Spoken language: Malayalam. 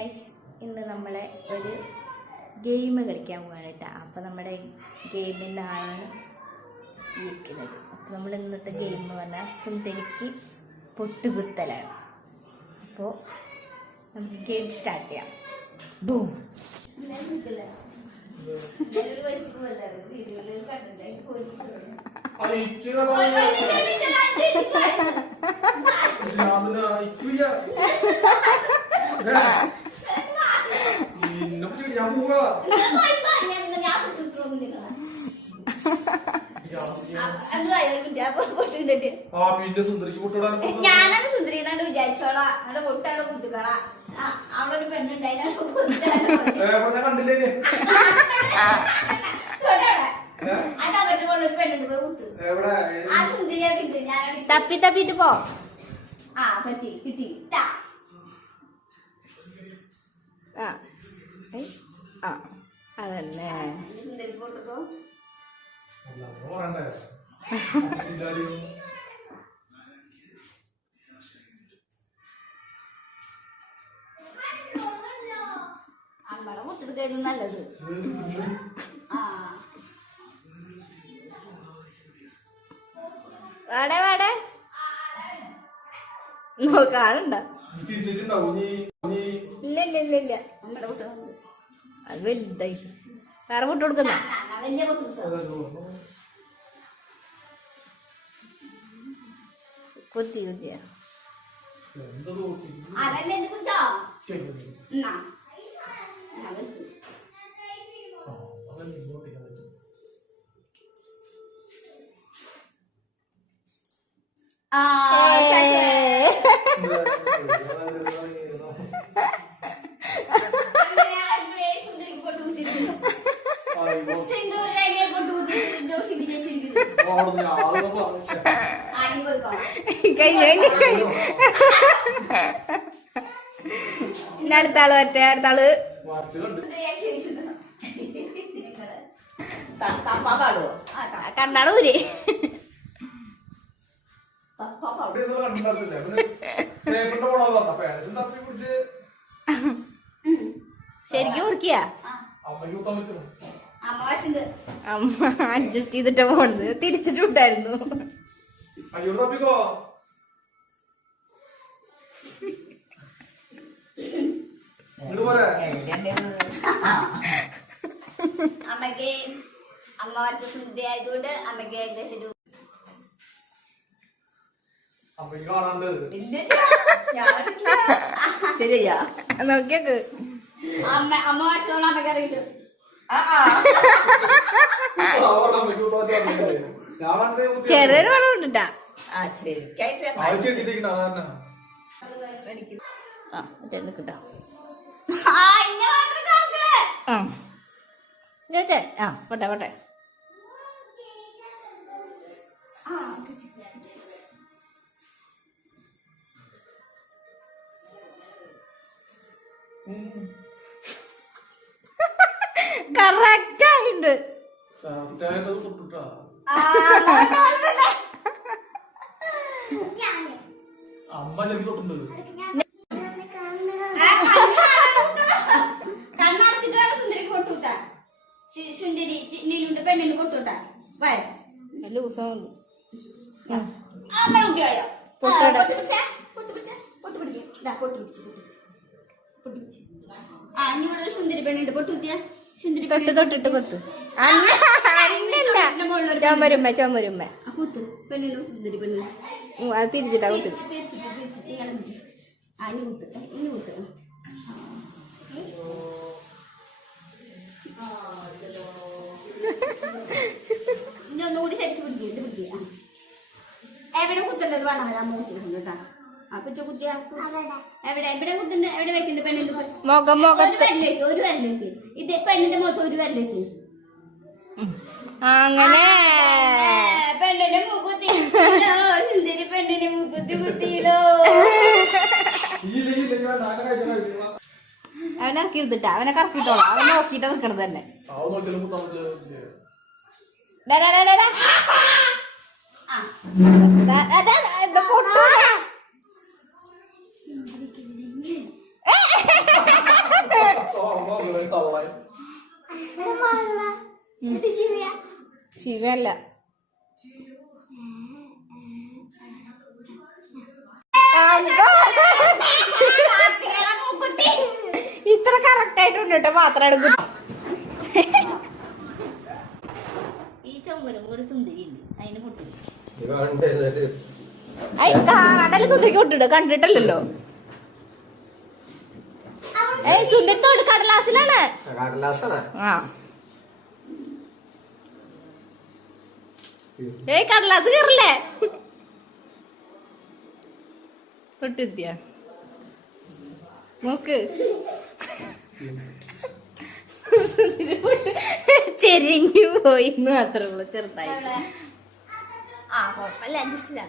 ഗൈസ് ഇന്ന് നമ്മളെ ഒരു ഗെയിം കളിക്കാൻ പോകാനായിട്ട് കേട്ടോ. അപ്പോൾ നമ്മുടെ ഗെയിമിന്റെ ആളാണ് ഇരിക്കുന്നത്. അപ്പോൾ നമ്മൾ ഇന്നത്തെ ഗെയിം എന്ന് പറഞ്ഞാൽ സുന്ദരിക്ക് പൊട്ടുകുത്തലാണ്. അപ്പോൾ നമുക്ക് ഗെയിം സ്റ്റാർട്ട് ചെയ്യാം. ബൂം ഞാൻ പോവാ. ആ പിന്നെ സുന്ദരിക്ക് പൊട്ടിടാൻ ഞാനാണ് സുന്ദരി എന്നാണ് വിചാരിച്ചോളാ. അവിടെ കൊട്ടാണ് കുത്തുകളാ. അവിടെ ഒരു പെണ്ണുണ്ടായി ഞാൻ കണ്ടില്ലേ ഒരു പെണ്ണുണ്ട് പോയി കുത്തു. എവിടെ? ആ സുന്ദരിയെ കിട്ടും ഞാൻ തപ്പി തപ്പിട്ട് പോ. ആ പറ്റി കിട്ടി. ട്ടാ. ആ. ഏയ്, ആ അതന്നെ അമ്മടെ നല്ലത് ആ വാടേ വാടേ നോക്കാറുണ്ട ഇല്ല ഇല്ല ഇല്ല ഇല്ല. അമ്മയുടെ കുട്ടി അത് വലുതായി. വേറെ പൊട്ട് കൊടുക്കുന്ന? കൊത്തി കുത്തിയ. എന്താ തോട്ടി അതല്ലേ എന്ത് കുടിച്ചോ എന്നാ ഞാൻ വെച്ചു. ആ ശരി. അങ്ങനെ ആദ്യമേ സുന്ദരിക്ക് പൊട്ട് കുത്തിയിട്ടുണ്ട്. സിന്ദൂരേനെ പൊട്ട് പിന്നെ അടുത്ത ആൾ വരട്ടെ അടുത്ത ആൾ ഊരി ശരിക്കും മുറിക്കിയ ആ, അമ്മയ്ക്ക് അമ്മ അഡ്ജസ്റ്റ് ചെയ്തിട്ട് പോണത്. തിരിച്ചിട്ടുണ്ടായിരുന്നു അമ്മയ്ക്ക് അമ്മ ആയതുകൊണ്ട് അമ്മയ്ക്ക് ഏകദേശം ശരിയാ. നോക്കിയൊക്കെ. അമ്മ അമ്മ വരച്ചോളാം അമ്മയ്ക്ക് അറിയില്ല. ചെറിയൊരു വളം മറ്റേ കിട്ടാ ആ. ആ പോട്ടെ പോട്ടെ. ആ, നീലുണ്ട് പെണ്ണിന് ആ ഇനി ഇവിടെ സുന്ദരി പെണ്ണുണ്ട്. പൊട്ടുത്തിയാ തൊട്ട് തൊട്ടിട്ട് കൊത്തു. ചുമരുമ്മ ചുമരുമ്മ അത് തിരിച്ചിട്ടാ കുത്തു. എവിടെ കുത്തേണ്ടത് പറഞ്ഞാൽ കേട്ടോ. എവിടെ? എവിടെ കുത്തുണ്ട് എവിടെ വെക്കുന്നുണ്ട് പെണ്ണിന്റെ? മുഖം ഒരു മുഖത്ത് ഒരു വരലേക്ക് ഇത് പെണ്ണിന്റെ മുഖത്ത് ഒരു വരലേക്ക് അങ്ങനെ. പെണ്ണിന്റെ മുക്കുത്തിലോ സുന്ദരി പെണ്ണിന്റെ മൂക്കുത്തി കുത്തിയിലോ അവനെ ഇറക്കി എടുത്തിട്ടാ അവനെ കറക്കിട്ടോളാം അവൻ നോക്കിട്ട് നിക്കണത് തന്നെ. ഡാ, ഡാ, ഡാ, ഡാ, കള്ളൻ ശിവല്ല ഇത്ര കറക്റ്റ് ആയിട്ടുണ്ട് കേട്ടോ മാത്രം എടുക്കും ഈ ചൊമ്പനും ഒരു സുന്ദരി ഉണ്ട് അതിന് പൊട്ടി. കാണാണ്ടല്ലേ സുന്ദരിക്ക് പൊട്ടിട്ട് കണ്ടിട്ടല്ലല്ലോ. ഏയ് സുന്ദരത്തോട് കടലാസിലാണ് കടലാസാണ്. ആ. ഏയ് കടലാസ് കയറില്ലേ? തൊട്ടിത്തിയ. നോക്ക്. ചെരിഞ്ഞു പോയി എന്ന് മാത്രമേ ഉള്ളൂ ചെറുതായി ആ കുഴപ്പമില്ല ജസ്റ്റ്